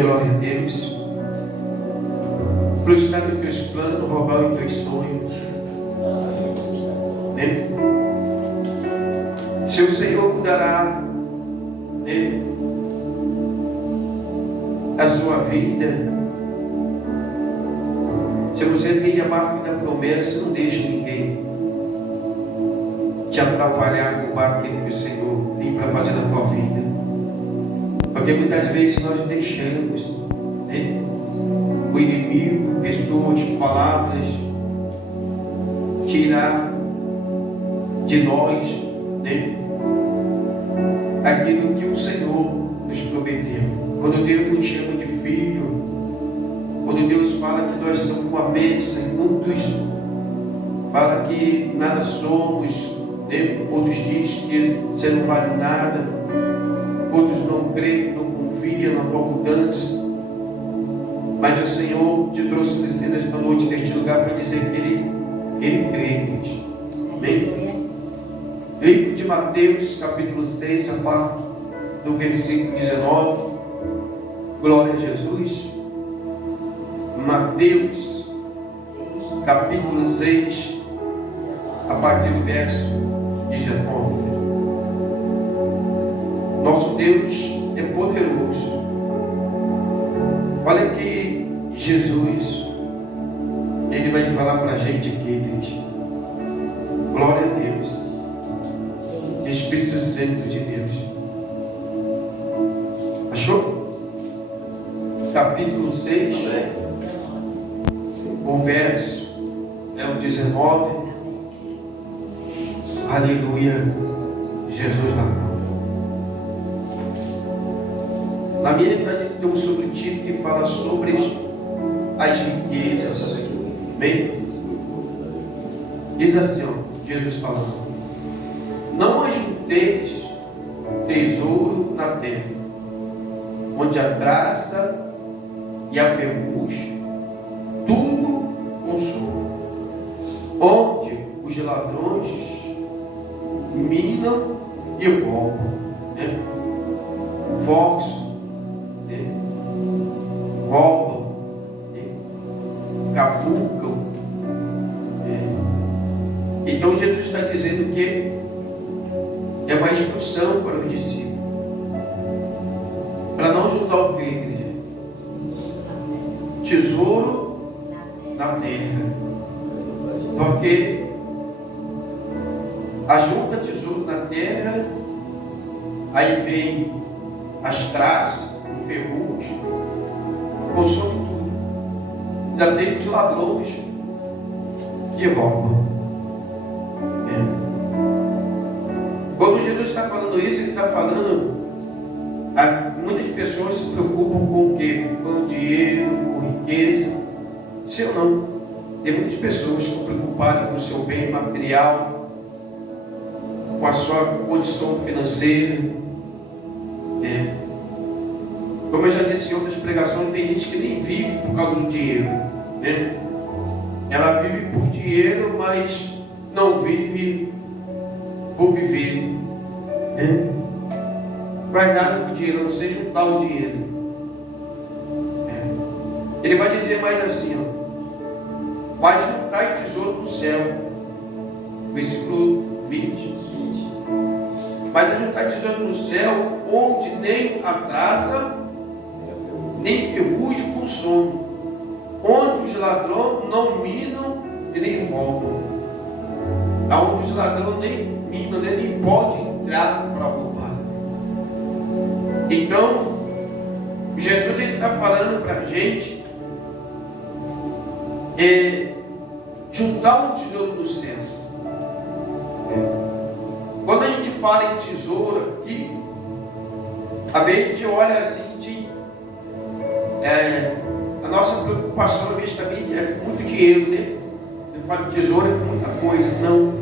Glória a Deus. Frustrar os teus planos, roubar os teus sonhos. Né? Se o Senhor mudará, né, a sua vida, se você tem a marca da promessa, não deixe ninguém te atrapalhar com aquilo que o Senhor tem para fazer na tua vida. Porque muitas vezes nós deixamos, né, o inimigo, pessoas, palavras, tirar de nós, né, aquilo que o Senhor nos prometeu. Quando Deus nos chama de filho, quando Deus fala que nós somos uma bênção, e muitos falam que nada somos, né? Outros dizem que você não vale nada, outros não creem, não confiam na tua mudança. Mas o Senhor te trouxe nesta noite, neste lugar, para dizer que Ele crê em ti. Amém? Livro de Mateus, capítulo 6, a parte do versículo 19. Glória a Jesus. Mateus, capítulo 6, a partir do verso 19. Nosso Deus é poderoso. Olha que Jesus, Ele vai falar para a gente aqui, gente. Glória a Deus. Espírito Santo de Deus. Achou? Capítulo 6, o verso é o 19. Aleluia. Jesus na mão. Na minha verdade tem um subtítulo que fala sobre as riquezas. Bem? Diz assim, ó, Jesus falando: não ajunteis tesouro na terra, onde a traça e a ferrugem tudo consome, onde os ladrões minam e roubam, né? Forçam, né? Roubam, né? Cavucam, né? Então Jesus está dizendo que é uma instrução para os discípulos, para não juntar o que, igreja? Tesouro na terra, porque ajunta tesouro na terra, aí vem as traças, o ferrugem, consome tudo. Ainda tem os ladrões que roubam. Quando Jesus está falando isso, Ele está falando, muitas pessoas se preocupam com o quê? Com dinheiro, com riqueza. Se ou não, tem muitas pessoas que estão preocupadas com o seu bem material, com a sua condição financeira. Como eu já disse em outras pregações, tem gente que nem vive por causa do dinheiro, né? Ela vive por dinheiro, mas não vive por viver, né? Faz nada com o dinheiro, a não ser juntar o dinheiro. Ele vai dizer mais assim, ó: vai juntar tesouro no céu, versículo 20. Mas a juntar tesouro no céu, onde nem a traça, nem ferrugem consome, onde os ladrões não minam e nem roubam. Aonde os ladrões nem minam, nem podem entrar para roubar. Então, Jesus está falando para a gente juntar um tesouro no céu. Quando a gente fala em tesouro aqui, a gente olha assim, a nossa preocupação às vezes também é muito dinheiro, né? Eu falo de tesouro é muita coisa, não.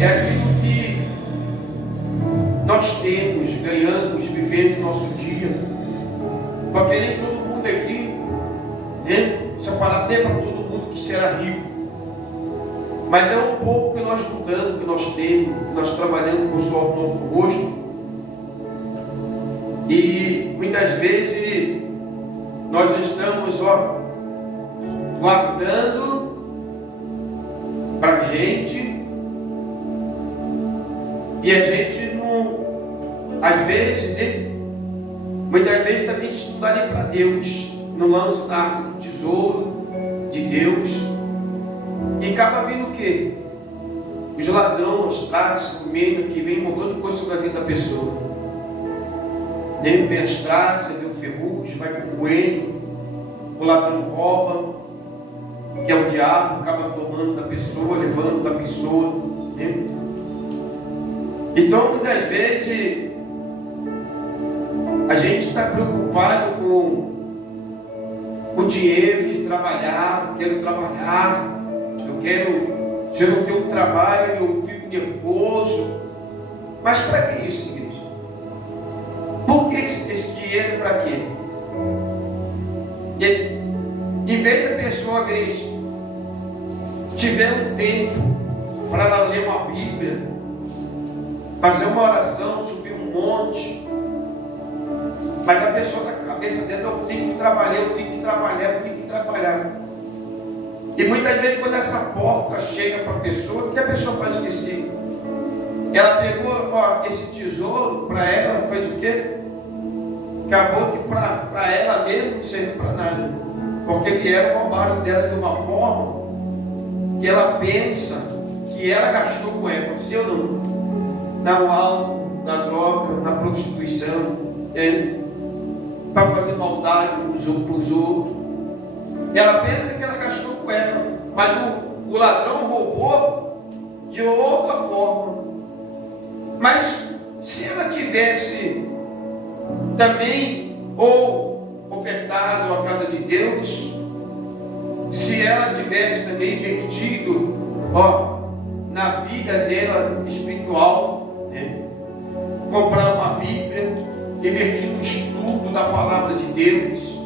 É aquilo que nós temos, ganhamos, vivendo o nosso dia. Porque nem todo mundo aqui, né? Essa palavra não é para todo mundo que será rico. Mas é um pouco que nós lutamos, que nós temos, que nós trabalhamos com o suor do nosso rosto. E muitas vezes nós estamos guardando para a gente, e a gente não, às vezes, muitas vezes também estudaria para Deus, não lança na arca do tesouro de Deus, e acaba vindo o quê? Os ladrões, as traças, comendo, que vem um montão de coisa sobre a vida da pessoa. Vem as traças, vem o ferrugem, vai com o coelho, o ladrão rouba, que é o diabo, acaba tomando da pessoa, levando da pessoa. Né? Então, muitas vezes, a gente está preocupado com o dinheiro de trabalhar, eu quero trabalhar, se eu não tenho um trabalho, eu fico nervoso. Mas para que isso, igreja? Por que esse dinheiro, para quê? Em vez da pessoa, ver isso, tiver um tempo para ela ler uma Bíblia, fazer uma oração, subir um monte, mas a pessoa na cabeça dela, eu tenho que trabalhar, eu tenho que trabalhar, eu tenho que trabalhar. E muitas vezes quando essa porta chega para a pessoa, o que a pessoa faz esquecer? Ela pegou esse tesouro, para ela fez o quê? Acabou que para ela mesmo não serviu para nada. Porque vieram roubar dela de uma forma que ela pensa que ela gastou com ela. Se ou não? Na álcool, na droga, na prostituição, para fazer maldade uns para os outros. Ela pensa que ela gastou com ela, mas o ladrão roubou de outra forma. Mas se ela tivesse também ou ofertado a casa de Deus, se ela tivesse também invertido na vida dela espiritual, né? Comprar uma Bíblia, invertir no estudo da palavra de Deus,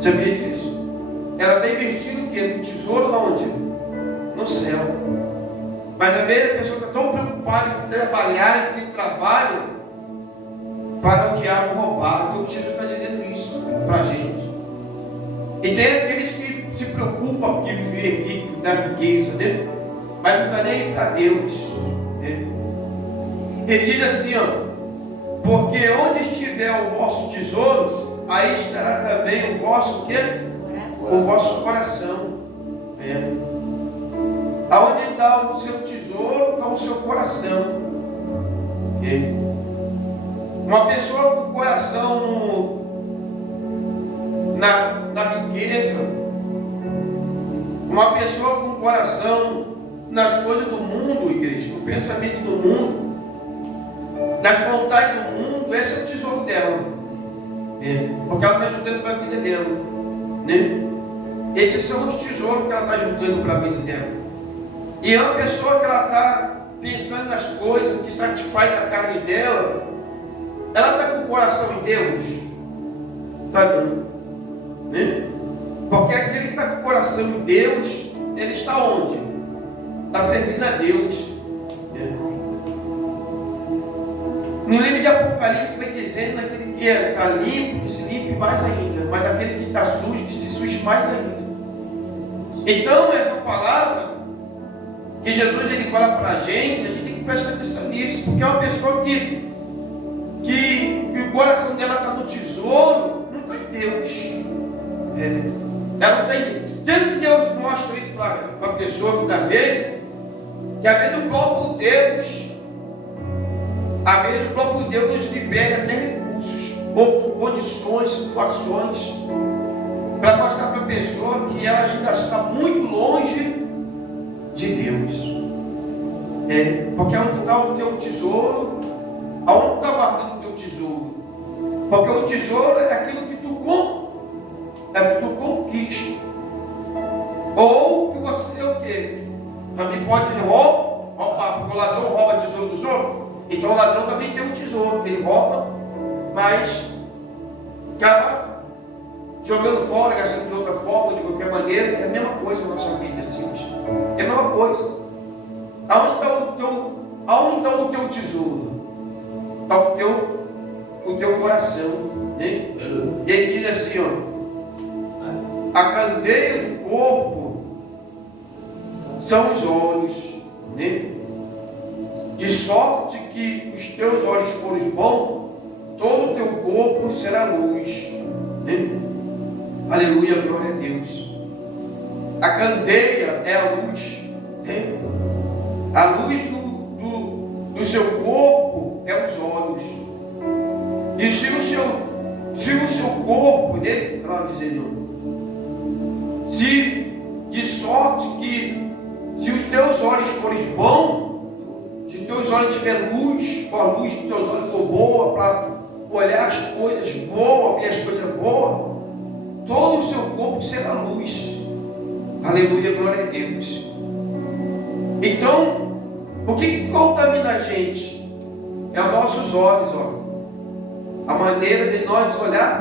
sabia disso? Ela está investindo o quê? No tesouro onde? No céu. Mas às vezes a pessoa está tão preocupada em trabalhar, em ter trabalho, para o diabo roubar. Então Jesus está dizendo isso para a gente. E tem aqueles que se preocupam de viver rico, da riqueza, né? Mas não está nem para Deus. Né? Ele diz assim, porque onde estiver o vosso tesouro, aí estará também o vosso quê? O vosso coração. Aonde está o seu tesouro, está o seu coração. Uma pessoa com o coração na riqueza, uma pessoa com o coração nas coisas do mundo, igreja, no pensamento do mundo, nas vontades do mundo, esse é o tesouro dela. Porque ela está juntando para a vida dela. Né? Esses são os tesouros que ela está juntando para a vida dela. E é uma pessoa que ela está pensando nas coisas que satisfaz a carne dela, ela está com o coração em Deus? Está dando. Né? Porque aquele que está com o coração em Deus, ele está onde? Está servindo a Deus. No livro de Apocalipse vai dizendo aquele que está limpo, que se limpe mais ainda, mas aquele que está sujo, que se suje mais ainda. Então essa palavra que Jesus ele fala para a gente tem que prestar atenção nisso, porque é uma pessoa que o coração dela está no tesouro, não está em Deus. Ela não tem. Tanto que Deus mostra isso para a pessoa muitas vezes, que às vezes o próprio Deus, às vezes o próprio Deus nos libera até recursos, ou condições, situações, para mostrar para a pessoa que ela ainda está muito longe de Deus. Porque onde está o teu tesouro? Aonde está guardando o teu tesouro? Porque o tesouro é aquilo que tu conquista. Ou que você é o quê? Também pode roubar, porque o ladrão rouba o tesouro dos outros. Então o ladrão também tem um tesouro, que ele rouba, mas acaba jogando fora, gastando de outra forma, de qualquer maneira. É a mesma coisa na nossa vida, simples. É a mesma coisa. Aonde está o teu tesouro? Está o teu o teu coração, né? E ele diz assim, ó, a candeia do corpo são os olhos, né? De sorte que os teus olhos forem bons, todo o teu corpo será luz, né? Aleluia, glória a Deus. A candeia é a luz, né? A luz do seu corpo é os olhos. E se o seu corpo, né? Ela dizendo, se de sorte que se os teus olhos forem bons, se os teus olhos tiverem luz, a luz dos teus olhos for boa para olhar as coisas boas, ver as coisas boas, todo o seu corpo será luz. Aleluia, glória a Deus. Então, o que contamina a gente é os nossos olhos, ó. A maneira de nós olhar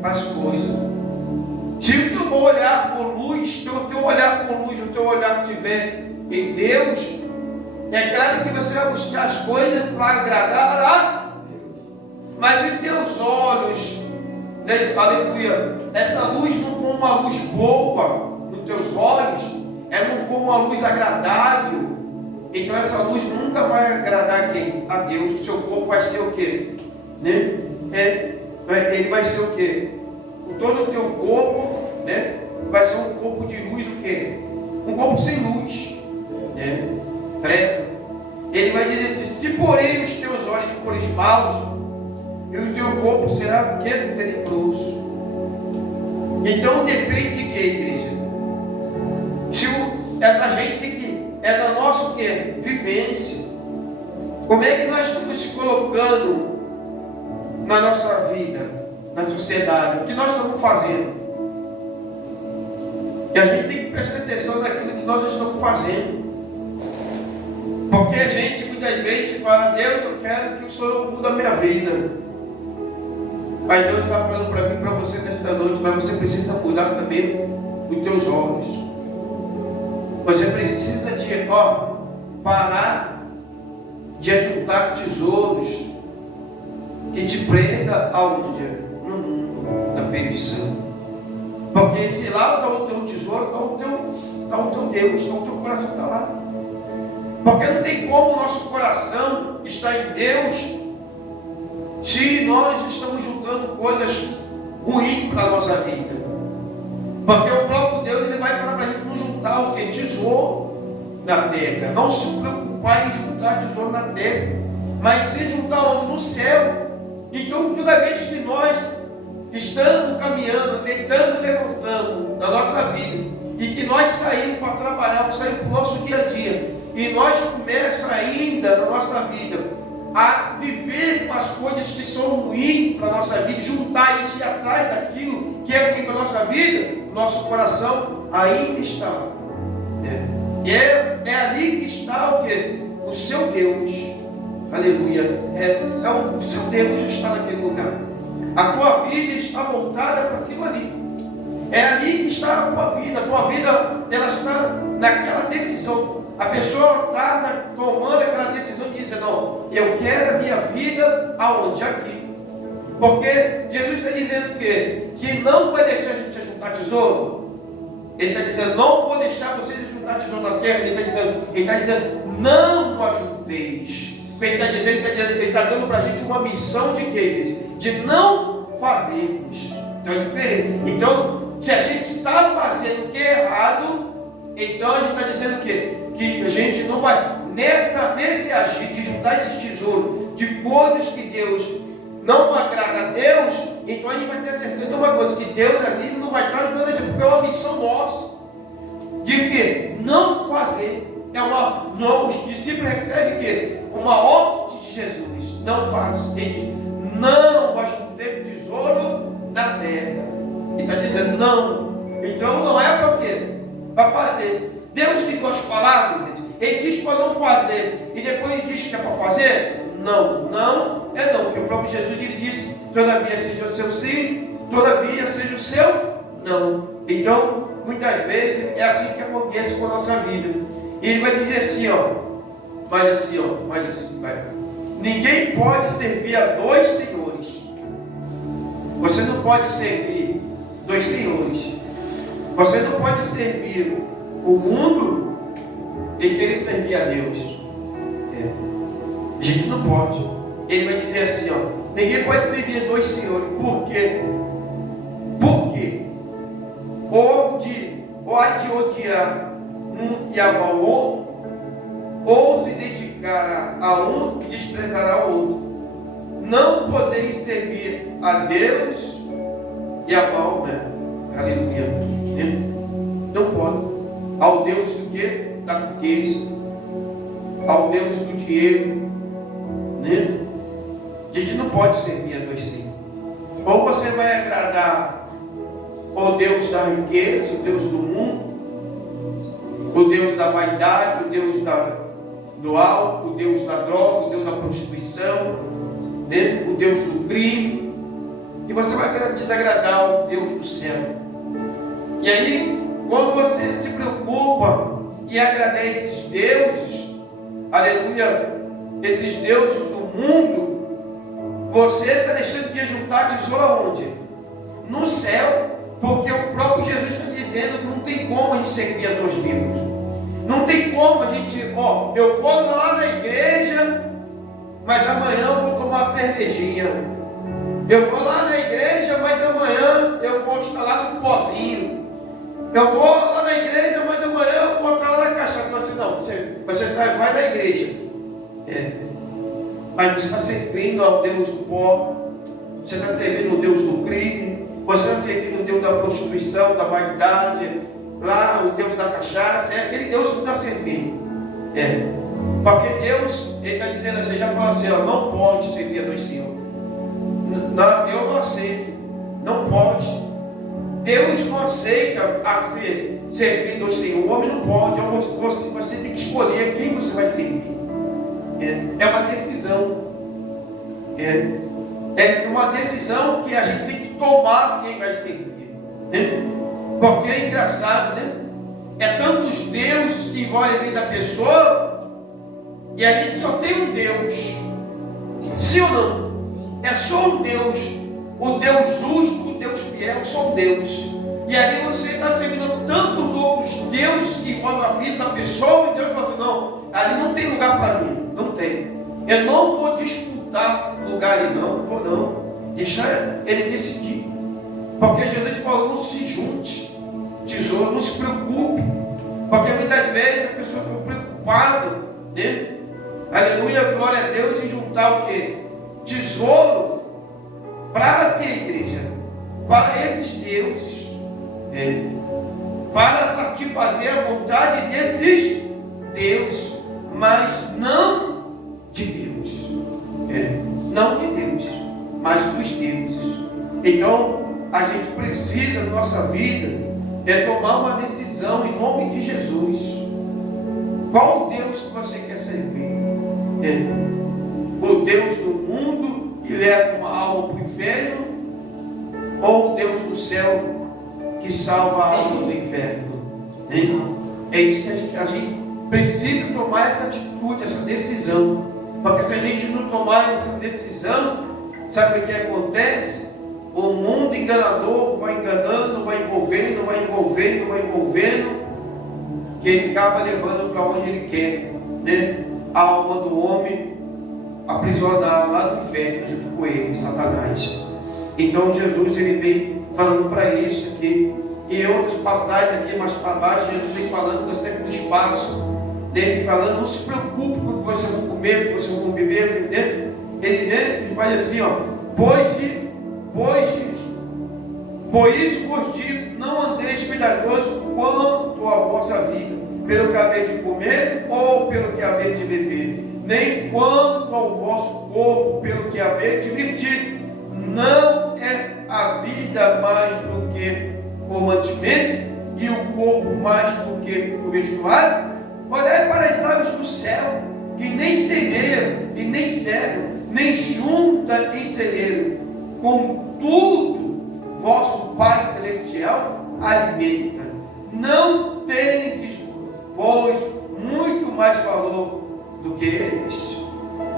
para as coisas. Se o teu olhar for luz, se o teu olhar for luz, o teu olhar estiver em Deus, é claro que você vai buscar as coisas para agradar a Deus. Mas se teus olhos, né, aleluia, essa luz não for uma luz boa nos teus olhos, ela não for uma luz agradável, então essa luz nunca vai agradar quem? A Deus. O seu corpo vai ser o quê? Né? Ele vai ser o quê? Todo o teu corpo, né, vai ser um corpo de luz, o quê? Um corpo sem luz, né? Treva. Ele vai dizer assim: se porém os teus olhos forem maus, e o teu corpo será tenebroso. Então depende de quê, igreja? É da gente que é da nossa o quê? Vivência. Como é que nós estamos se colocando na nossa vida, na sociedade? O que nós estamos fazendo? E a gente tem que prestar atenção naquilo que nós estamos fazendo. Porque a gente muitas vezes fala: Deus, eu quero que o Senhor mude a minha vida. Mas Deus está falando para mim, para você nesta noite, mas você precisa mudar também os teus olhos. Você precisa de parar de ajuntar tesouros que te prenda aonde? No mundo da perdição. Porque se lá está o teu tesouro, está o teu Deus, está o teu coração, está lá. Porque não tem como o nosso coração estar em Deus se nós estamos juntando coisas ruins para a nossa vida. Porque o próprio Deus, ele vai falar para a gente não juntar o que? Tesouro na terra. Não se preocupar em juntar tesouro na terra, mas se juntar onde? No céu. Então toda vez que nós estamos caminhando, tentando, levantando na nossa vida, e que nós saímos para trabalhar, saímos para o nosso dia a dia, e nós começamos ainda na nossa vida a viver com as coisas que são ruins para a nossa vida, juntar isso e ir atrás daquilo que é ruim para a nossa vida, nosso coração ainda está. É ali que está o quê? O seu Deus. Aleluia. O seu Deus está naquele lugar. A tua vida está voltada para aquilo ali. É ali que está a tua vida. A tua vida, ela está naquela decisão. A pessoa está tomando aquela decisão de dizer: não, eu quero a minha vida aonde? Aqui. Porque Jesus está dizendo que não vai deixar a gente juntar tesouro. Ele está dizendo: não vou deixar vocês juntar tesouro na terra. Ele está dizendo não ajunteis. Ele está dizendo, ele está dando para a gente uma missão de quê? De não fazermos. Então é diferente. Então, se a gente está fazendo o que é errado, então a gente está dizendo o quê? Que a gente não vai, nesse agir de juntar esses tesouros de coisas que Deus não agrada a Deus, então a gente vai ter certeza de uma coisa: que Deus ali não vai estar ajudando a gente, porque é uma missão nossa. De que? Não fazer. Os discípulos recebem o quê? Uma ordem de Jesus: não faz. Ele diz: não vai ter tesouro na terra. Ele está dizendo não. Então não é para quê? Para fazer. Deus tem duas palavras. Ele diz para não fazer e depois ele diz que é para fazer. Não é não. Porque o próprio Jesus, ele disse: todavia seja o seu sim, todavia seja o seu não. Então muitas vezes é assim que acontece com a nossa vida. E ele vai dizer assim, faz assim, vai. Ninguém pode servir a dois senhores. Você não pode servir dois senhores. Você não pode servir o mundo e querer servir a Deus. A gente não pode. Ele vai dizer assim, ninguém pode servir dois senhores. Por quê? Por quê? Ou há de odiar um e amar o outro, ou se dedicar a um e desprezará o outro. Não podeis servir a Deus e amar o homem. Aleluia. Não pode. Ao Deus do quê? Da riqueza. Ao Deus do dinheiro. A gente não pode servir a dois senhores. Ou você vai agradar o Deus da riqueza, o Deus do mundo, o Deus da vaidade, o Deus do álcool, o Deus da droga, o Deus da prostituição, o Deus do crime, e você vai desagradar o Deus do céu. E aí, quando você se preocupa em agradar esses deuses, aleluia, esses deuses do mundo, você está deixando de juntar tesouro aonde? No céu, porque o próprio Jesus está dizendo que não tem como a gente servir a dois livros. Não tem como a gente, eu vou lá na igreja, mas amanhã eu vou tomar uma cervejinha. Eu vou lá na igreja, mas amanhã eu vou estar lá no pozinho. Eu vou lá na igreja, mas amanhã eu vou estar lá na cachaça. Você vai na igreja. Mas você está servindo ao Deus do pó. Você está servindo o Deus do crime. Você está servindo o Deus da prostituição, da vaidade. Lá, o Deus da cachaça. É aquele Deus que está servindo. Porque Deus, Ele está dizendo assim, já falou assim, não pode servir a dois senhores. Não, eu não aceito. Não pode. Deus não aceita servir dois senhores. O homem não pode. Você tem que escolher quem você vai servir. É uma decisão. É uma decisão que a gente tem que tomar quem vai servir. Porque é engraçado, É tantos deuses que envolvem a vida da pessoa, e a gente só tem um Deus. Sim ou não? É só um Deus. O Deus justo, o Deus fiel, só um Deus. E aí você está servindo tantos outros deuses que envolvem a vida da pessoa, e Deus fala assim, não, ali não tem lugar para mim. Não tem. Eu não vou disputar lugar ali, não vou não. Deixa ele decidir. Porque Jesus falou, não se junte. Tesouro, não se preocupe. Porque muitas vezes a pessoa está preocupada, aleluia, glória a Deus, em juntar o quê? Tesouro para a igreja, para esses deuses, para satisfazer a vontade desses deuses, mas não de Deus, não de Deus, mas dos deuses. Então a gente precisa na nossa vida tomar uma decisão em nome de Jesus. Qual Deus que você quer servir? O Deus do mundo que leva uma alma para o inferno, ou o Deus do céu que salva a alma do inferno? É isso que a gente precisa tomar, essa atitude, essa decisão. Porque se a gente não tomar essa decisão, sabe o que acontece? O mundo enganador vai enganando, vai envolvendo, que ele acaba levando para onde ele quer, a alma do homem aprisionar lá no inferno junto com ele, Satanás. Então Jesus, ele vem falando para isso aqui. E em outras passagens aqui mais para baixo, Jesus vem falando do século do espaço. Ele falando, não se preocupe com o que você vai comer, com o que você vai beber. Ele faz assim, Por isso vos digo, não andeis cuidadosos quanto à vossa vida, pelo que haver de comer ou pelo que haver de beber, nem quanto ao vosso corpo, pelo que haver de vestir. Não é a vida mais do que o mantimento, e o corpo mais do que o vestuário? Olhai para as aves do céu, que nem semeiam, e nem cegam, nem junta em celeiro, contudo vosso Pai Celestial alimenta. Não tendes, pois, muito mais valor do que eles.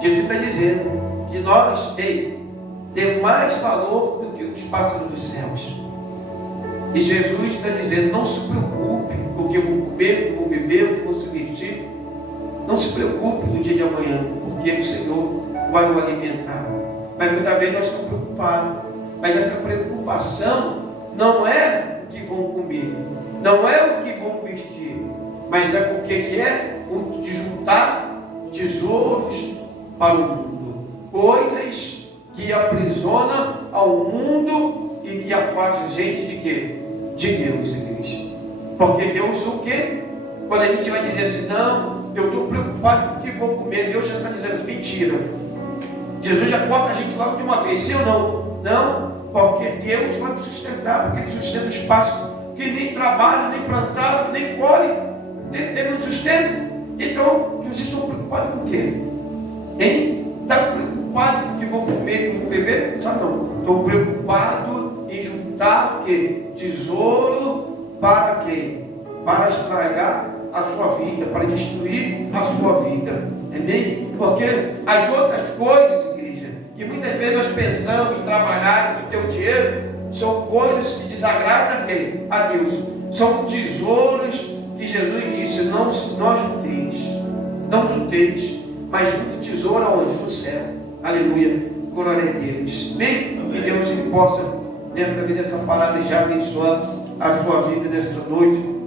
Jesus está dizendo que nós temos mais valor do que os pássaros dos céus. E Jesus está dizendo, não se preocupe com o que eu vou comer, o que eu vou beber, o que eu vou se vestir. Não se preocupe no dia de amanhã, porque o Senhor vai o alimentar. Mas muitas vezes nós estamos preocupados. Mas essa preocupação não é o que vão comer, não é o que vão vestir, mas é o que é? O de juntar tesouros para o mundo. Coisas que aprisionam ao mundo e que afastam a gente de quê? De Deus, igreja. Porque Deus o quê? Quando a gente vai dizer assim, não, eu estou preocupado com o que vou comer, Deus já está dizendo, mentira. Jesus já corta a gente logo de uma vez, sim ou não? Não, porque Deus vai nos sustentar, porque Ele sustenta os pássaros, que nem trabalham, nem plantaram, nem colhem, Ele nos sustenta. Então, vocês estão preocupados com o quê? Hein? Está preocupado com o que vou comer, com o que vou beber? Sabe não? Estou preocupado em juntar o quê? Tesouro para quê? Para estragar a sua vida, para destruir a sua vida. Amém? Porque as outras coisas, igreja, que muitas vezes nós pensamos em trabalhar com o teu dinheiro, são coisas que desagradam a quem? A Deus. São tesouros que Jesus disse, não junteis, mas junte tesouro aonde? No céu. Aleluia. Glória a Deus. Amém? Que Deus possa, através dessa palavra, já abençoar a sua vida nesta noite.